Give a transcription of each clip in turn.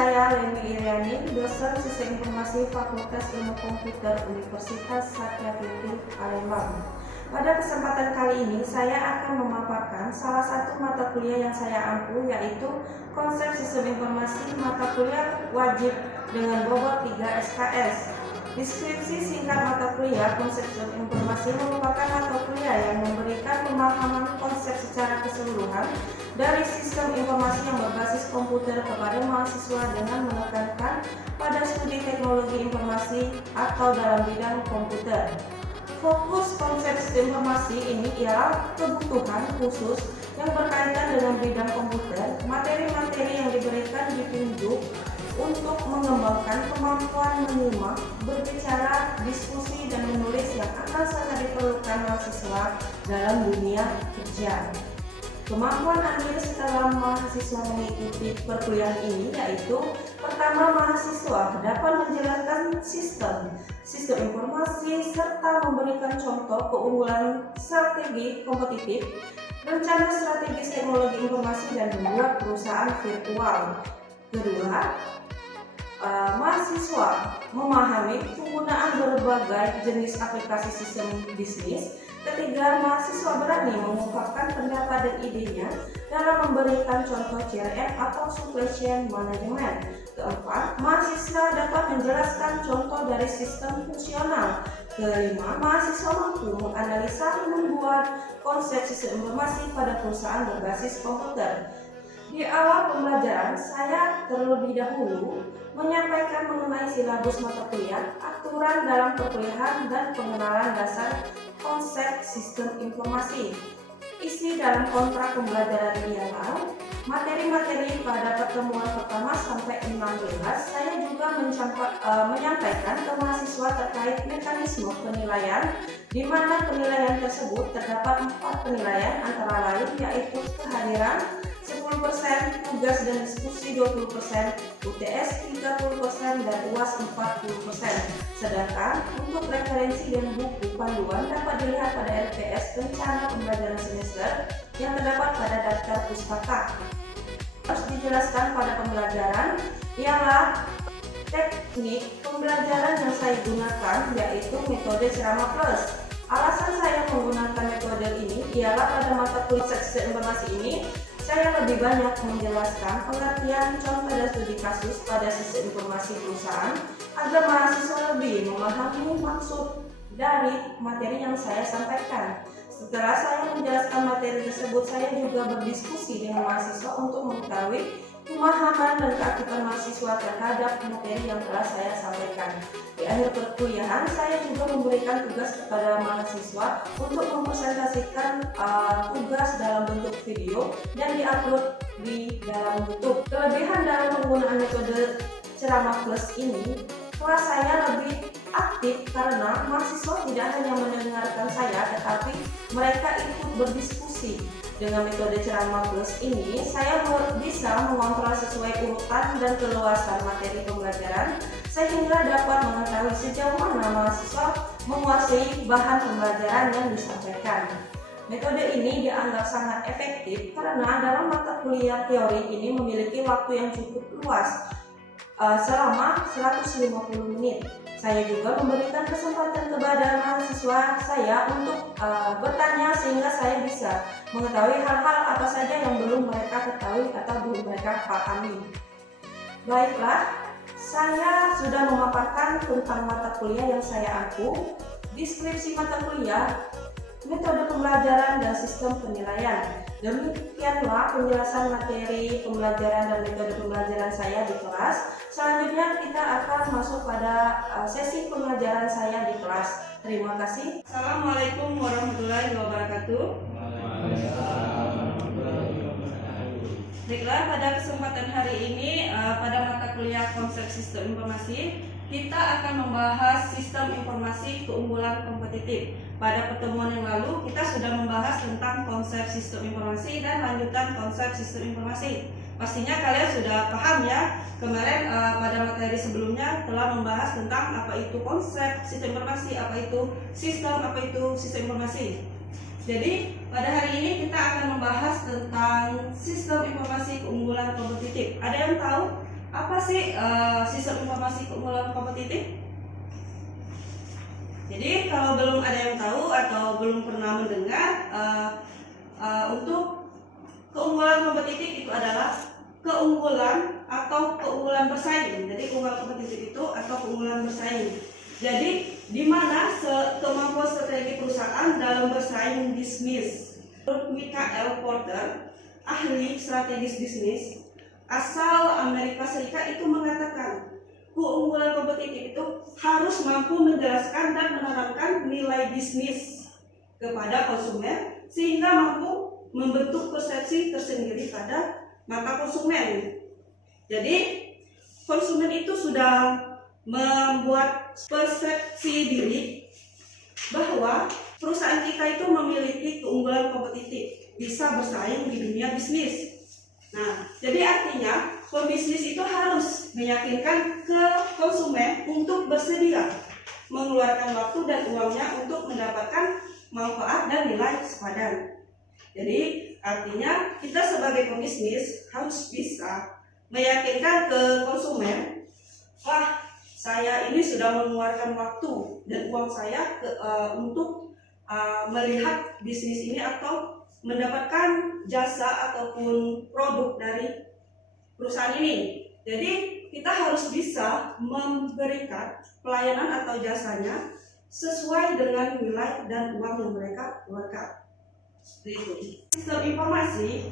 saya Leni Iriani, dosen Sistem Informasi Fakultas Ilmu Komputer Universitas Satyaviti, Palembang. Pada kesempatan kali ini, saya akan memaparkan salah satu mata kuliah yang saya ampu, yaitu konsep sistem informasi mata kuliah wajib dengan bobot 3 SKS. Deskripsi singkat mata kuliah konsep sistem informasi merupakan mata kuliah yang memberikan pemahaman konsep secara keseluruhan dari sistem informasi yang berbasis komputer kepada mahasiswa dengan menekankan pada studi teknologi informasi atau dalam bidang komputer. Fokus konsep sistem informasi ini ialah kebutuhan khusus yang berkaitan dengan bidang komputer. Materi-materi yang diberikan ditunjuk untuk mengembangkan kemampuan menyimak, berbicara, diskusi, dan menulis yang akan sangat diperlukan mahasiswa dalam dunia kerja. Kemampuan andil setelah mahasiswa mengikuti perkuliahan ini yaitu: pertama, mahasiswa dapat menjelaskan sistem informasi serta memberikan contoh keunggulan strategi kompetitif, rencana strategis teknologi informasi, dan membuat perusahaan virtual. Kedua, mahasiswa memahami penggunaan berbagai jenis aplikasi sistem bisnis. Ketiga, mahasiswa berani mengungkapkan pendapat dan idenya dalam memberikan contoh CRM atau supply chain management. Keempat, mahasiswa dapat menjelaskan contoh dari sistem fungsional. Kelima, mahasiswa mampu menganalisa dan membuat konsep sistem informasi pada perusahaan berbasis komputer. Di awal pembelajaran, saya terlebih dahulu menyampaikan mengenai silabus mata kuliah, aturan dalam perkuliahan, dan pengenalan dasar konsep sistem informasi. Isi dalam kontrak pembelajaran ialah materi-materi pada pertemuan pertama sampai 16. Saya juga menyampaikan ke mahasiswa terkait mekanisme penilaian, di mana penilaian tersebut terdapat 4 penilaian antara lain yaitu kehadiran 10%, tugas dan diskusi 20%, UTS 30%, dan UAS 40%. Sedangkan untuk referensi dan buku panduan dapat dilihat pada LPS Rencana Pembelajaran Semester yang terdapat pada daftar pustaka. Harus dijelaskan pada pembelajaran ialah teknik pembelajaran yang saya gunakan yaitu metode ceramah plus. Alasan saya menggunakan metode ini ialah pada mata kuliah sistem informasi ini saya lebih banyak menjelaskan pengertian contoh dan studi kasus pada sistem informasi perusahaan agar mahasiswa lebih memahami maksud dari materi yang saya sampaikan. Setelah saya menjelaskan materi tersebut, saya juga berdiskusi dengan mahasiswa untuk mengetahui pemahaman dan keaktifan mahasiswa terhadap materi yang telah saya sampaikan. Di akhir perkuliahan, saya juga memberikan tugas kepada mahasiswa untuk mempresentasikan tugas dalam bentuk video dan diupload di dalam YouTube. Kelebihan dalam penggunaan metode ceramah plus ini, kelas saya lebih aktif karena mahasiswa tidak hanya mendengarkan saya, tetapi mereka ikut berdiskusi. Dengan metode ceramah plus ini, saya bisa mengontrol sesuai urutan dan keluasan materi pembelajaran sehingga dapat mengetahui sejauh mana mahasiswa menguasai bahan pembelajaran yang disampaikan. Metode ini dianggap sangat efektif karena dalam mata kuliah teori ini memiliki waktu yang cukup luas, selama 150 menit. Saya juga memberikan kesempatan kepada mahasiswa saya untuk bertanya sehingga saya bisa mengetahui hal-hal apa saja yang belum mereka ketahui atau belum mereka pahami. Baiklah, saya sudah memaparkan tentang mata kuliah yang saya ampu, deskripsi mata kuliah, metode pembelajaran, dan sistem penilaian. Demikianlah penjelasan materi pembelajaran dan metode pembelajaran saya di kelas. Selanjutnya kita akan masuk pada sesi pengajaran saya di kelas. Terima kasih. Assalamualaikum warahmatullahi wabarakatuh. Baiklah, pada kesempatan hari ini pada mata kuliah konsep sistem informasi, kita akan membahas sistem informasi keunggulan kompetitif. Pada pertemuan yang lalu kita sudah membahas tentang konsep sistem informasi dan lanjutan konsep sistem informasi. Pastinya kalian sudah paham ya. Kemarin pada materi sebelumnya telah membahas tentang apa itu konsep sistem informasi, apa itu sistem informasi. Jadi pada hari ini kita akan membahas tentang sistem informasi keunggulan kompetitif. Ada yang tahu Apa sih sistem informasi keunggulan kompetitif? Jadi kalau belum ada yang tahu atau belum pernah mendengar, untuk keunggulan kompetitif itu adalah keunggulan atau keunggulan bersaing. Jadi keunggulan kompetitif itu atau keunggulan bersaing. Jadi di mana kemampuan strategi perusahaan dalam bersaing bisnis. Menurut Michael Porter, ahli strategis bisnis asal Amerika Serikat, itu mengatakan keunggulan kompetitif itu harus mampu menjelaskan dan menanamkan nilai bisnis kepada konsumen sehingga mampu membentuk persepsi tersendiri pada mata konsumen. Jadi konsumen itu sudah membuat persepsi diri bahwa perusahaan kita itu memiliki keunggulan kompetitif, bisa bersaing di dunia bisnis. Nah, jadi artinya pebisnis itu harus meyakinkan ke konsumen untuk bersedia mengeluarkan waktu dan uangnya untuk mendapatkan manfaat dan nilai sepadan. Jadi artinya kita sebagai pebisnis harus bisa meyakinkan ke konsumen, wah, saya ini sudah mengeluarkan waktu dan uang saya untuk melihat bisnis ini atau mendapatkan jasa ataupun produk dari perusahaan ini. Jadi kita harus bisa memberikan pelayanan atau jasanya sesuai dengan nilai dan uang yang mereka keluarkan. Seperti itu. Sistem informasi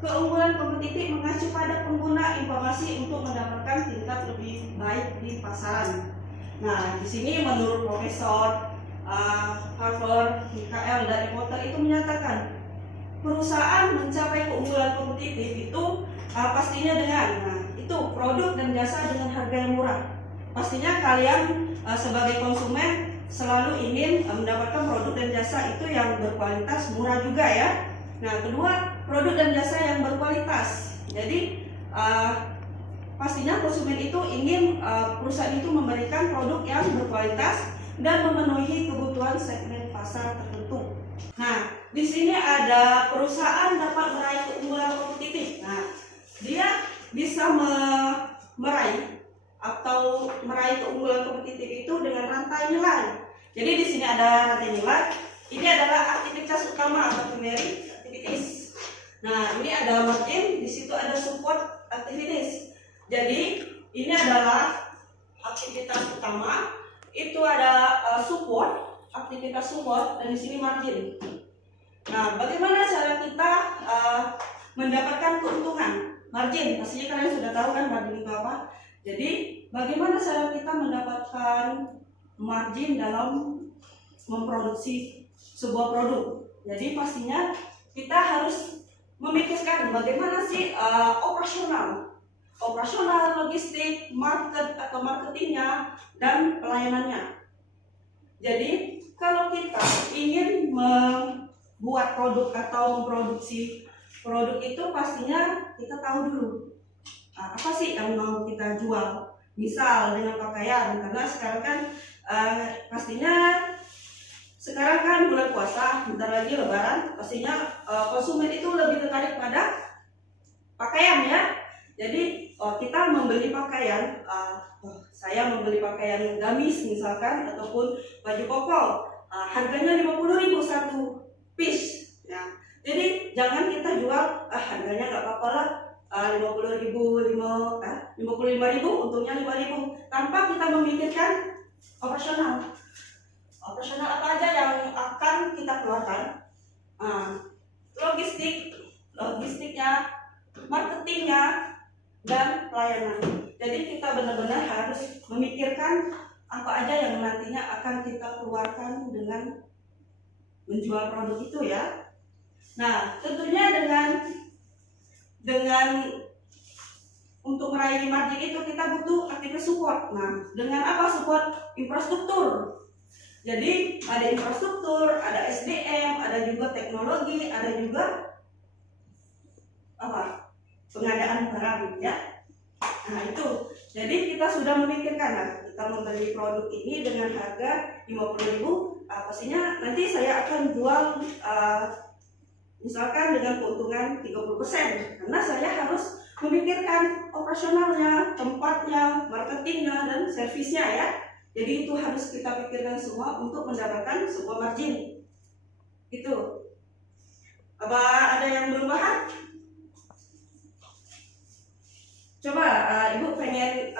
keunggulan kompetitif mengacu pada pengguna informasi untuk mendapatkan tingkat lebih baik di pasaran. Nah, di sini menurut Profesor Harvard, Michael dan Porter itu menyatakan perusahaan mencapai keunggulan kompetitif itu pastinya dengan itu produk dan jasa dengan harga yang murah. Pastinya kalian sebagai konsumen selalu ingin mendapatkan produk dan jasa itu yang berkualitas, murah juga ya. Nah, kedua, produk dan jasa yang berkualitas. Jadi pastinya konsumen itu ingin perusahaan itu memberikan produk yang berkualitas dan memenuhi kebutuhan segmen pasar tertentu. Nah, di sini ada perusahaan dapat meraih keunggulan kompetitif. Nah, dia bisa meraih keunggulan kompetitif itu dengan rantai nilai. Jadi di sini ada rantai nilai. Ini adalah aktivitas utama atau primary activities. Nah, ini ada margin, di situ ada support activities. Jadi ini adalah aktivitas utama, itu ada support, aktivitas support, dan di sini margin. Nah, bagaimana cara kita mendapatkan keuntungan? Margin, pastinya kalian sudah tahu kan margin itu apa. Jadi, bagaimana cara kita mendapatkan margin dalam memproduksi sebuah produk? Jadi, pastinya kita harus memikirkan bagaimana sih operasional, logistik, market atau marketingnya, dan pelayanannya. Jadi, kalau kita ingin membuat produk atau memproduksi produk itu pastinya kita tahu dulu apa sih yang mau kita jual. Misal dengan pakaian, karena sekarang kan pastinya sekarang kan bulan puasa, bentar lagi lebaran, pastinya konsumen itu lebih tertarik pada pakaian ya. Jadi kita membeli pakaian, saya membeli pakaian gamis misalkan ataupun baju koko, harganya 50.000 satu piece ya. Jadi jangan kita jual harganya nggak apa-apa lah, 50.000, 55.000, untungnya 5.000, tanpa kita memikirkan operasional apa aja yang akan kita keluarkan, logistiknya, marketingnya, dan pelayanan. Jadi kita benar-benar harus memikirkan apa aja yang nantinya akan kita keluarkan dengan menjual produk itu ya. Nah, tentunya dengan untuk meraih margin itu kita butuh aktivitas support. Nah, dengan apa support? Infrastruktur. Jadi ada infrastruktur, ada SDM, ada juga teknologi, ada juga pengadaan barang ya. Nah itu, jadi kita sudah memikirkan, kita membeli produk ini dengan harga 50.000, pastinya nanti saya akan jual misalkan dengan keuntungan 30%, karena saya harus memikirkan operasionalnya, tempatnya, marketingnya, dan servisnya ya. Jadi itu harus kita pikirkan semua untuk mendapatkan sebuah margin. Itu. Apa ada yang belum paham? Coba Ibu pengen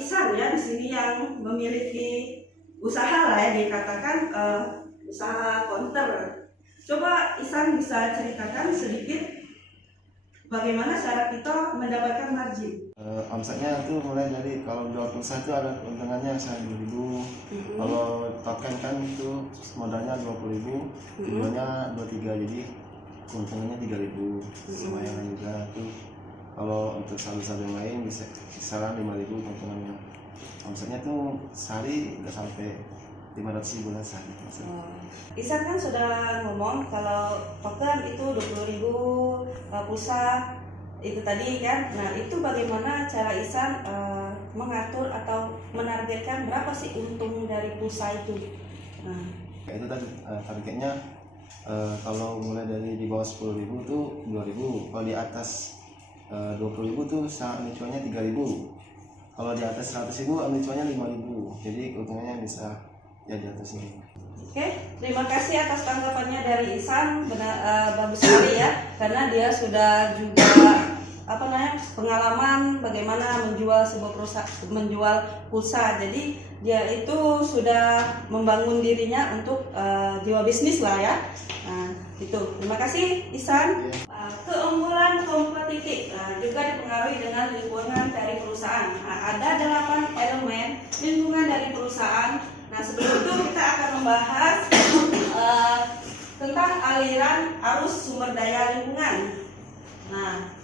Ihsan ya di sini yang memiliki usaha lah ya, dikatakan usaha konter. Coba Ihsan bisa ceritakan sedikit bagaimana cara kita mendapatkan margin. Omsetnya tuh mulai dari kalau jual pulsa itu ada keuntungannya misalnya 2.000. Kalau token kan itu modalnya 20.000, tujuannya 23, jadi keuntungannya 3.000. Lumayan juga tuh. Kalau untuk saldo-saldo yang lain bisa kisaran 5.000 keuntungannya. Omsetnya tuh sehari nggak sampai 500.000 lah sehari. Ihsan kan sudah ngomong kalau token itu 20.000, pulsa itu tadi kan. Nah itu bagaimana cara Ihsan mengatur atau menargetkan berapa sih untung dari pulsa itu? Nah itu tadi targetnya kalau mulai dari di bawah 10.000 tuh 2.000, kalau di atas 20.000 tuh cuannya 3.000, kalau di atas 100.000 cuannya 5.000, jadi keuntungannya bisa ya di atas ini. Oke, terima kasih atas tanggapannya dari Ihsan, bagus sekali ya, karena dia sudah juga pengalaman bagaimana menjual sebuah perusahaan, menjual pulsa. Jadi dia itu sudah membangun dirinya untuk jiwa bisnis lah ya. Nah, itu. Terima kasih Ihsan. Keunggulan kompetitif juga dipengaruhi dengan lingkungan dari perusahaan. Nah, ada 8 elemen lingkungan dari perusahaan. Nah, sebelum itu kita akan membahas tentang aliran arus sumber daya lingkungan. Nah,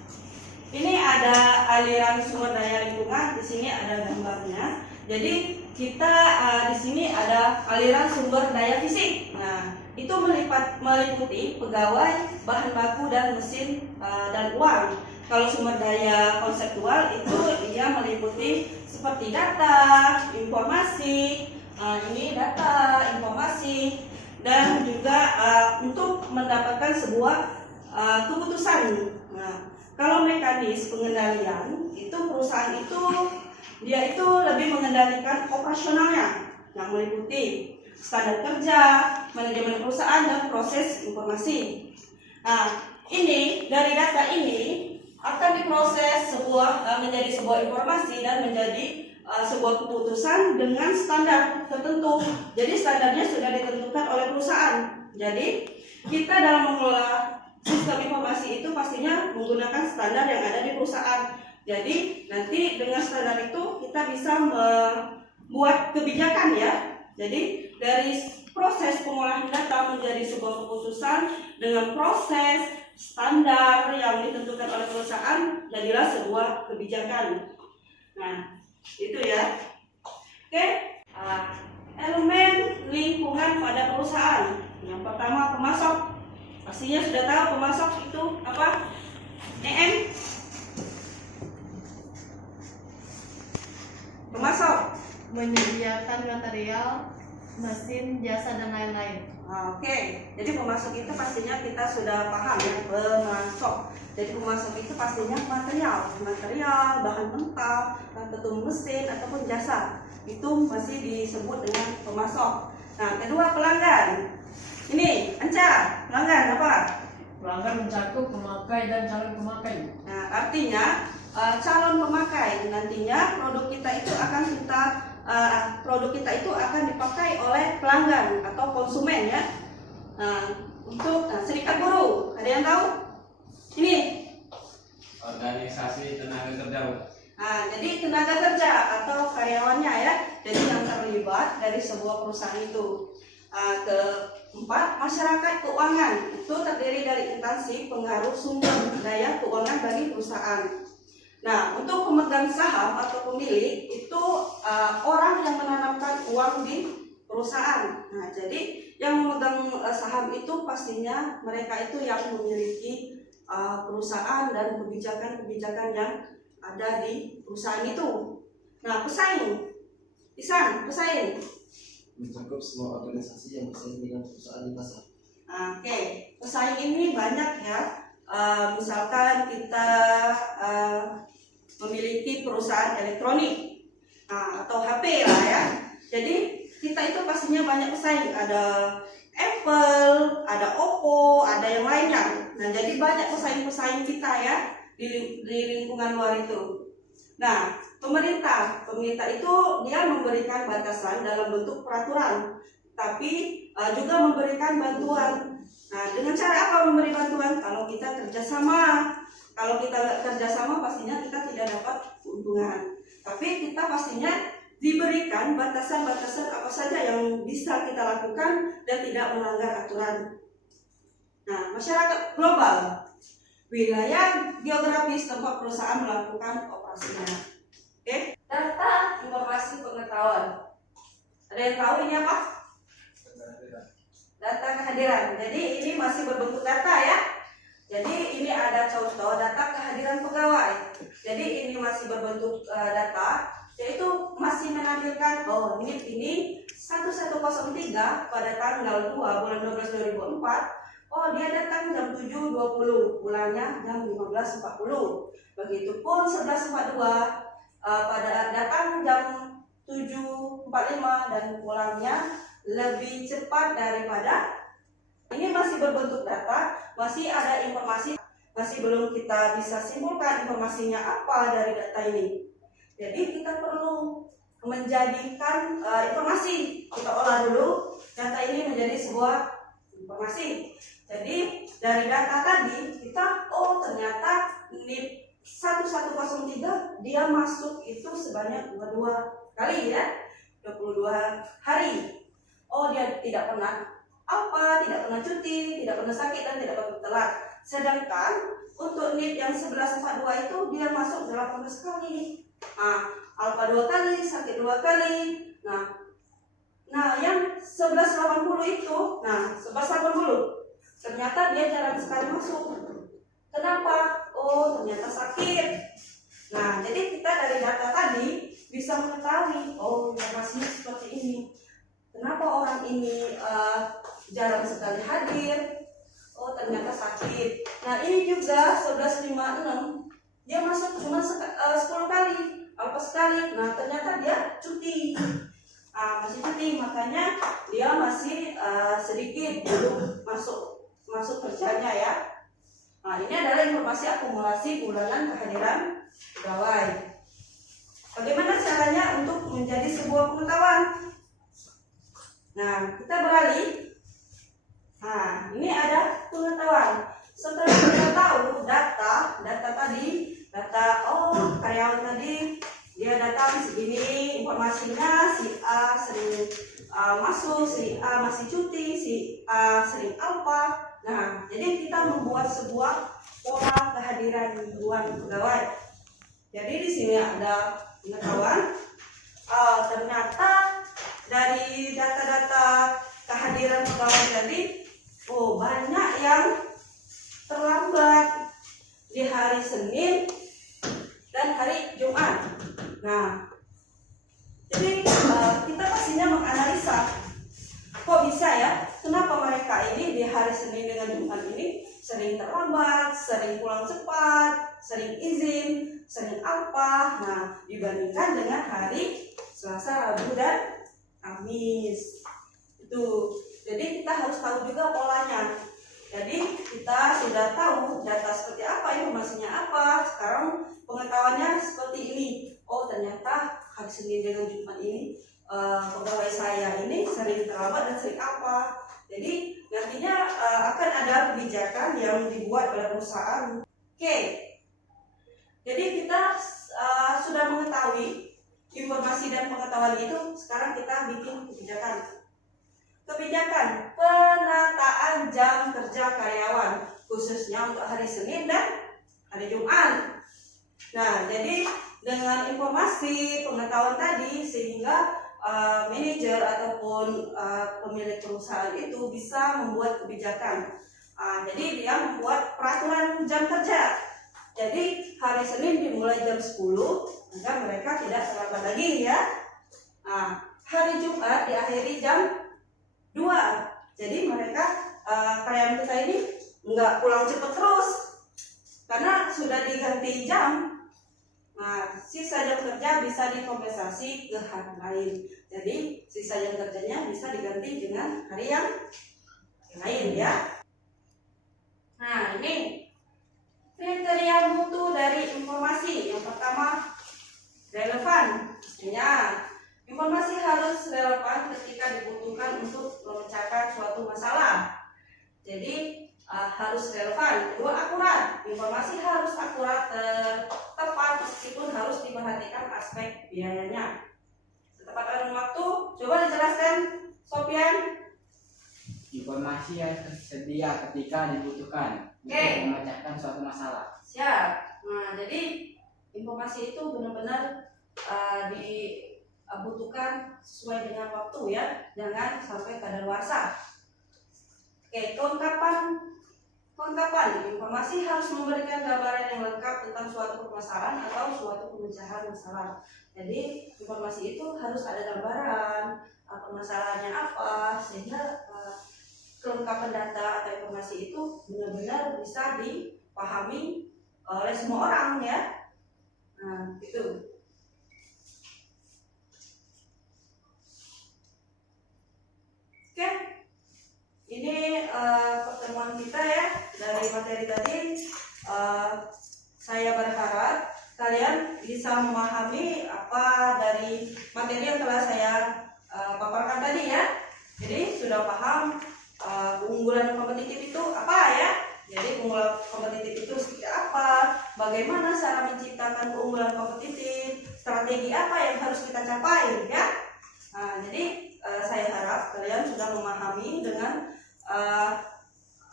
ini ada aliran sumber daya lingkungan, di sini ada gambarnya. Jadi kita di sini ada aliran sumber daya fisik. Nah, itu meliputi pegawai, bahan baku dan mesin dan uang. Kalau sumber daya konseptual itu dia meliputi seperti data, informasi. Ini data, informasi, dan juga untuk mendapatkan sebuah keputusan. Nah, kalau mekanis pengendalian itu perusahaan itu dia itu lebih mengendalikan operasionalnya yang meliputi standar kerja, manajemen perusahaan, dan proses informasi. Nah, ini dari data ini akan diproses menjadi sebuah informasi dan menjadi sebuah keputusan dengan standar tertentu. Jadi standarnya sudah ditentukan oleh perusahaan. Jadi kita dalam mengelola sistem informasi itu pastinya menggunakan standar yang ada di perusahaan. Jadi nanti dengan standar itu kita bisa membuat kebijakan ya. Jadi dari proses pengolahan data menjadi sebuah keputusan dengan proses standar yang ditentukan oleh perusahaan, jadilah sebuah kebijakan. Nah, itu ya. Oke, elemen lingkungan pada perusahaan. Yang pertama pemasok. Pastinya sudah tahu pemasok itu apa? EM. Pemasok menyediakan material, mesin, jasa, dan lain-lain. Oke, jadi pemasok itu pastinya kita sudah paham ya, pemasok. Jadi pemasok itu pastinya material, bahan mentah, tentu mesin ataupun jasa. Itu masih disebut dengan pemasok. Nah, kedua pelanggan. Ini Anca, pelanggan apa? Pelanggan mencakup pemakai dan calon pemakai. Nah, artinya calon pemakai nantinya produk kita itu akan dipakai oleh pelanggan atau konsumen ya. Untuk serikat buruh, ada yang tahu? Ini organisasi tenaga kerja. Jadi tenaga kerja atau karyawannya ya. Jadi yang terlibat dari sebuah perusahaan itu. Keempat, masyarakat keuangan itu terdiri dari instansi pengaruh sumber daya keuangan bagi perusahaan. Nah, untuk pemegang saham atau pemilik itu orang yang menanamkan uang di perusahaan. Nah, jadi yang memegang saham itu pastinya mereka itu yang memiliki perusahaan dan kebijakan-kebijakan yang ada di perusahaan itu. Nah, pesaing, pesaing. Mencakup semua organisasi yang bersaing dengan perusahaan di pasar. Oke, pesaing ini banyak ya. misalkan kita memiliki perusahaan elektronik atau HP lah ya. Jadi kita itu pastinya banyak pesaing, ada Apple, ada Oppo, ada yang lainnya. Nah, jadi banyak pesaing-pesaing kita ya di lingkungan luar itu. Nah, pemerintah itu dia memberikan batasan dalam bentuk peraturan, tapi juga memberikan bantuan. Nah, dengan cara apa memberi bantuan? Kalau kita kerjasama. Kalau kita nggak kerjasama, pastinya kita tidak dapat keuntungan. Tapi kita pastinya diberikan batasan-batasan apa saja yang bisa kita lakukan dan tidak melanggar aturan. Nah, masyarakat global, wilayah geografis tempat perusahaan melakukan operasinya. Oke? Data informasi pengetahuan. Ada yang tahu ini apa? Data kehadiran. Jadi ini masih berbentuk data ya. Jadi ini ada contoh data kehadiran pegawai. Jadi ini masih berbentuk data, yaitu masih menampilkan ini 1103 pada tanggal 2 bulan 12 2004. Dia datang jam 7.20, pulangnya jam 15.40. Begitupun 11.42 pada datang jam 7.45 dan pulangnya lebih cepat daripada. Ini masih berbentuk data, masih ada informasi, masih belum kita bisa simpulkan informasinya apa dari data ini. Jadi kita perlu menjadikan informasi, kita olah dulu data ini menjadi sebuah informasi. Jadi dari data tadi kita ternyata NIP 1103 dia masuk itu sebanyak 22 kali ya, 22 hari. Dia tidak pernah tidak pernah cuti, tidak pernah sakit, dan tidak pernah telat. Sedangkan untuk NIP yang 1142 itu dia masuk 18 kali. Alfa 2 kali, sakit 2 kali. Nah yang 1180 itu, 1180 ternyata dia jarang sekali masuk. Kenapa? Ternyata sakit. Nah, jadi kita dari data tadi bisa mengetahui, informasinya seperti ini. Kenapa orang ini jarang sekali hadir? Ternyata sakit. Nah, ini juga 1156 dia masuk cuma 10 kali, apa sekali. Nah, ternyata dia cuti. Masih cuti, makanya dia masih sedikit belum masuk kerjanya ya. Nah, ini adalah informasi akumulasi bulanan kehadiran pegawai. Bagaimana caranya untuk menjadi sebuah pengetahuan? Nah, kita beralih. Nah, ini ada pengetahuan. Setelah kita tahu data tadi, karyawan tadi dia datang segini, informasinya si A sering masuk, si A masih cuti, si A sering alfa. Nah, jadi kita membuat sebuah pola kehadiran ribuan pegawai. Jadi di sini ada pengetahuan. Ternyata dari data-data kehadiran pegawai tadi, banyak yang terlambat di hari Senin dan hari Jumat. Nah, jadi kita pastinya menganalisa, kok bisa ya, kenapa mereka ini di hari Senin dengan Jumat ini sering terlambat, sering pulang cepat, sering izin, sering apa. Nah, dibandingkan dengan hari Selasa, Rabu, dan Kamis. Itu. Jadi kita harus tahu juga polanya. Jadi kita sudah tahu data seperti apa, informasinya apa. Sekarang pengetahuannya seperti ini. Ternyata hari Senin dengan Jumat ini pegawai saya ini sering terlambat dan sering apa. Jadi nantinya akan ada kebijakan yang dibuat oleh perusahaan. Oke. Jadi kita sudah mengetahui informasi dan pengetahuan itu. Sekarang kita bikin kebijakan. Kebijakan penataan jam kerja karyawan khususnya untuk hari Senin dan hari Jumat. Nah, jadi dengan informasi pengetahuan tadi sehingga manajer ataupun pemilik perusahaan itu bisa membuat kebijakan. Jadi dia membuat peraturan jam kerja. Jadi hari Senin dimulai jam 10 agar mereka tidak terlambat lagi ya. Hari Jumat diakhiri jam 2. Jadi mereka karyawan kita ini nggak pulang cepat terus. karena sudah diganti jam. Nah, sisa jam kerja bisa dikompensasi ke hari lain. Jadi sisa jam kerjanya bisa diganti dengan hari yang lain ya. Nah, ini kriteria mutu dari informasi. Yang pertama, relevan. Artinya, informasi harus relevan ketika dibutuhkan untuk memecahkan suatu masalah. Jadi harus relevan. Kedua, akurat. Informasi harus akurat, tepat, meskipun harus diperhatikan aspek biayanya. Ketepatan waktu, coba dijelaskan, Sofian. Informasi yang tersedia ketika dibutuhkan untuk memecahkan suatu masalah. Siap. Nah, jadi informasi itu benar-benar dibutuhkan sesuai dengan waktu ya, jangan sampai kadaluarsa. Oke, kelengkapan. Informasi harus memberikan gambaran yang lengkap tentang suatu permasalahan atau suatu pemecahan masalah. Jadi informasi itu harus ada gambaran permasalahannya apa, sehingga kelengkapan data atau informasi itu benar-benar bisa dipahami oleh semua orang ya. Nah, itu. Oke, ini pertemuan kita ya dari materi tadi. Saya berharap kalian bisa memahami apa dari materi yang telah saya paparkan tadi ya. Jadi sudah paham keunggulan kompetitif itu apa ya? Jadi keunggulan kompetitif itu seperti apa? Bagaimana cara menciptakan keunggulan kompetitif? Strategi apa yang harus kita capai ya? Nah, jadi saya harap kalian sudah memahami dengan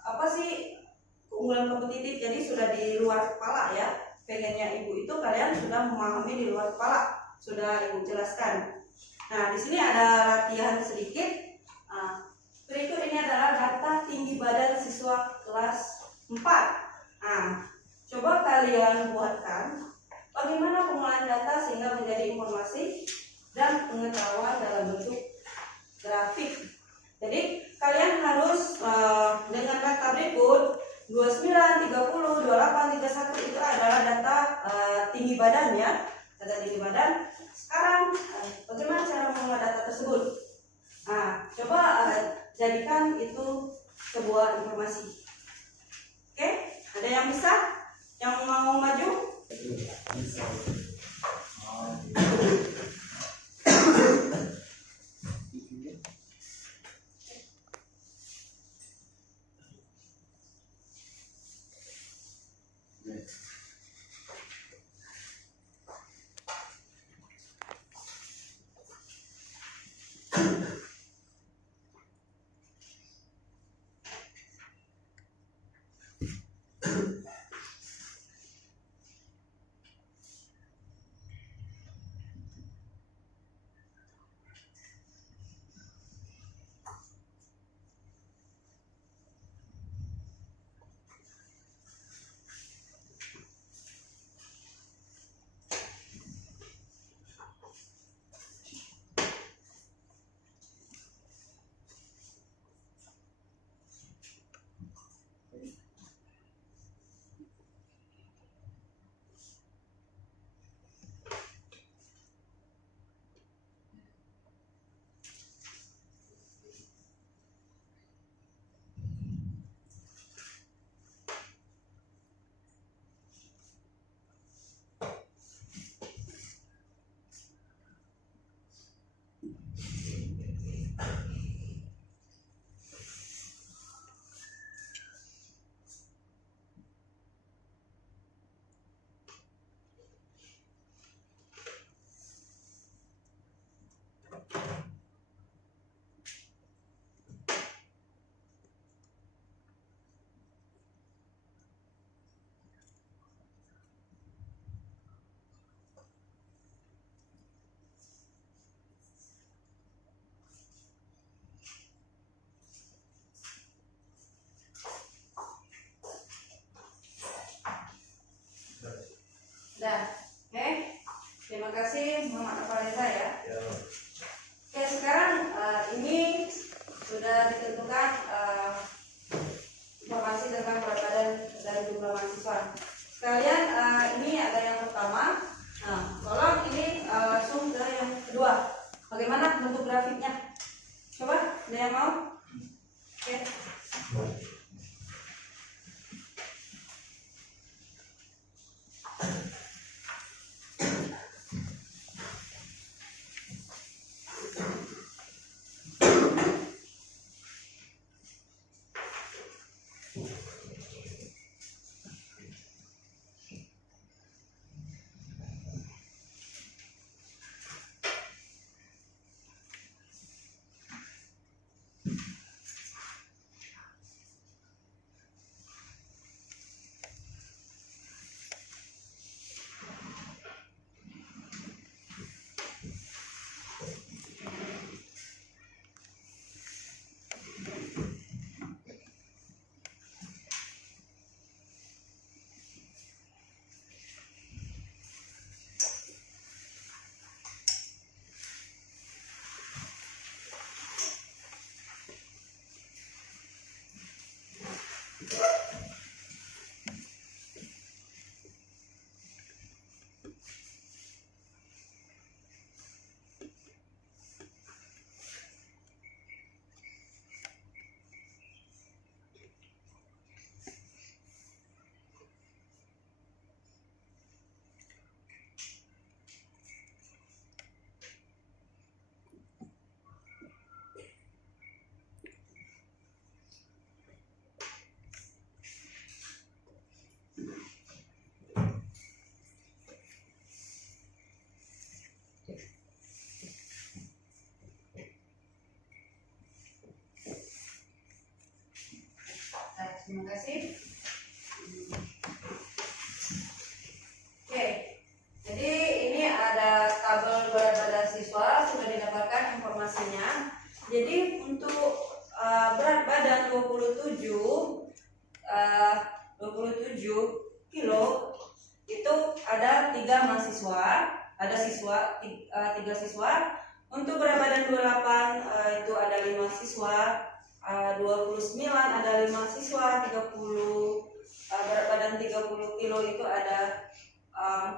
apa sih keunggulan kompetitif. Jadi sudah di luar kepala ya. Pengennya ibu itu kalian sudah memahami di luar kepala. Sudah ibu jelaskan. Nah, di sini ada latihan sedikit. Berikut ini adalah data tinggi badan siswa kelas 4. Nah, coba kalian buatkan bagaimana pengolahan data sehingga menjadi informasi dan pengetahuan dalam bentuk grafik. Jadi kalian harus dengan data berikut 29, 30, 28, 31 itu adalah data tinggi badan ya. Data tinggi badan. Sekarang bagaimana cara mengolah data tersebut? Nah, coba jadikan itu sebuah informasi. Oke, ada yang bisa? Yang mau maju? Oke. Terima kasih. Oke, jadi ini ada tabel berat badan siswa, sudah didapatkan informasinya. Jadi untuk berat badan 27 kilo itu ada 3 mahasiswa, ada tiga siswa. Untuk berat badan 28 itu ada 5 siswa. 29 ada 5 siswa, 30 berat badan 30 kilo itu ada 4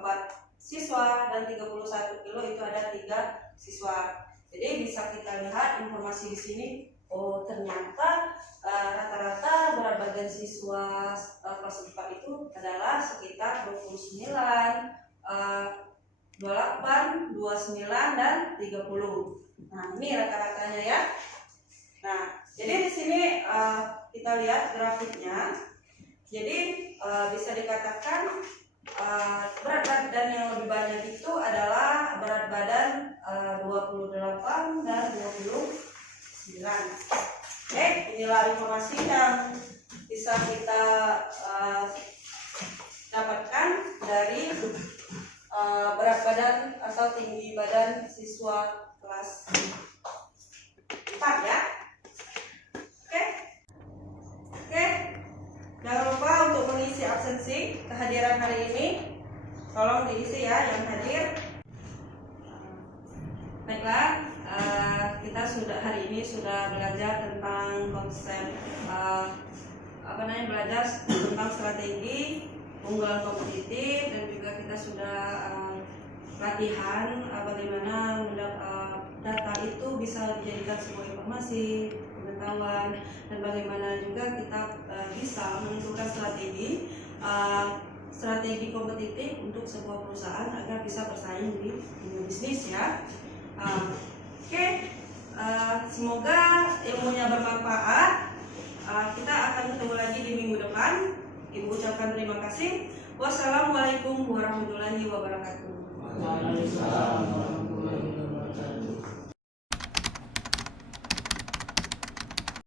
siswa, dan 31 kilo itu ada 3 siswa. Jadi bisa kita lihat informasi di sini. Oh, ternyata rata-rata berat badan siswa kelas 4 itu adalah sekitar 29, 28, 29 dan 30. Nah, ini rata-ratanya ya. Nah, jadi di sini kita lihat grafiknya. Jadi bisa dikatakan berat badan yang lebih banyak itu adalah berat badan 28 dan 29. Oke, inilah informasi yang bisa kita dapatkan dari berat badan atau tinggi badan siswa kelas 4 ya. Oke, jangan lupa untuk mengisi absensi kehadiran hari ini. Tolong diisi ya yang hadir. Baiklah, kita hari ini sudah belajar tentang konsep belajar tentang strategi unggulan kompetitif, dan juga kita sudah latihan bagaimana data itu bisa dijadikan sebuah informasi, pengetahuan, dan bagaimana juga kita bisa menentukan strategi kompetitif untuk sebuah perusahaan agar bisa bersaing di dunia bisnis ya. Oke, semoga ilmunya bermanfaat. Kita akan ketemu lagi di minggu depan. Ibu ucapkan terima kasih. Wassalamualaikum warahmatullahi wabarakatuh. Waalaikumsalam.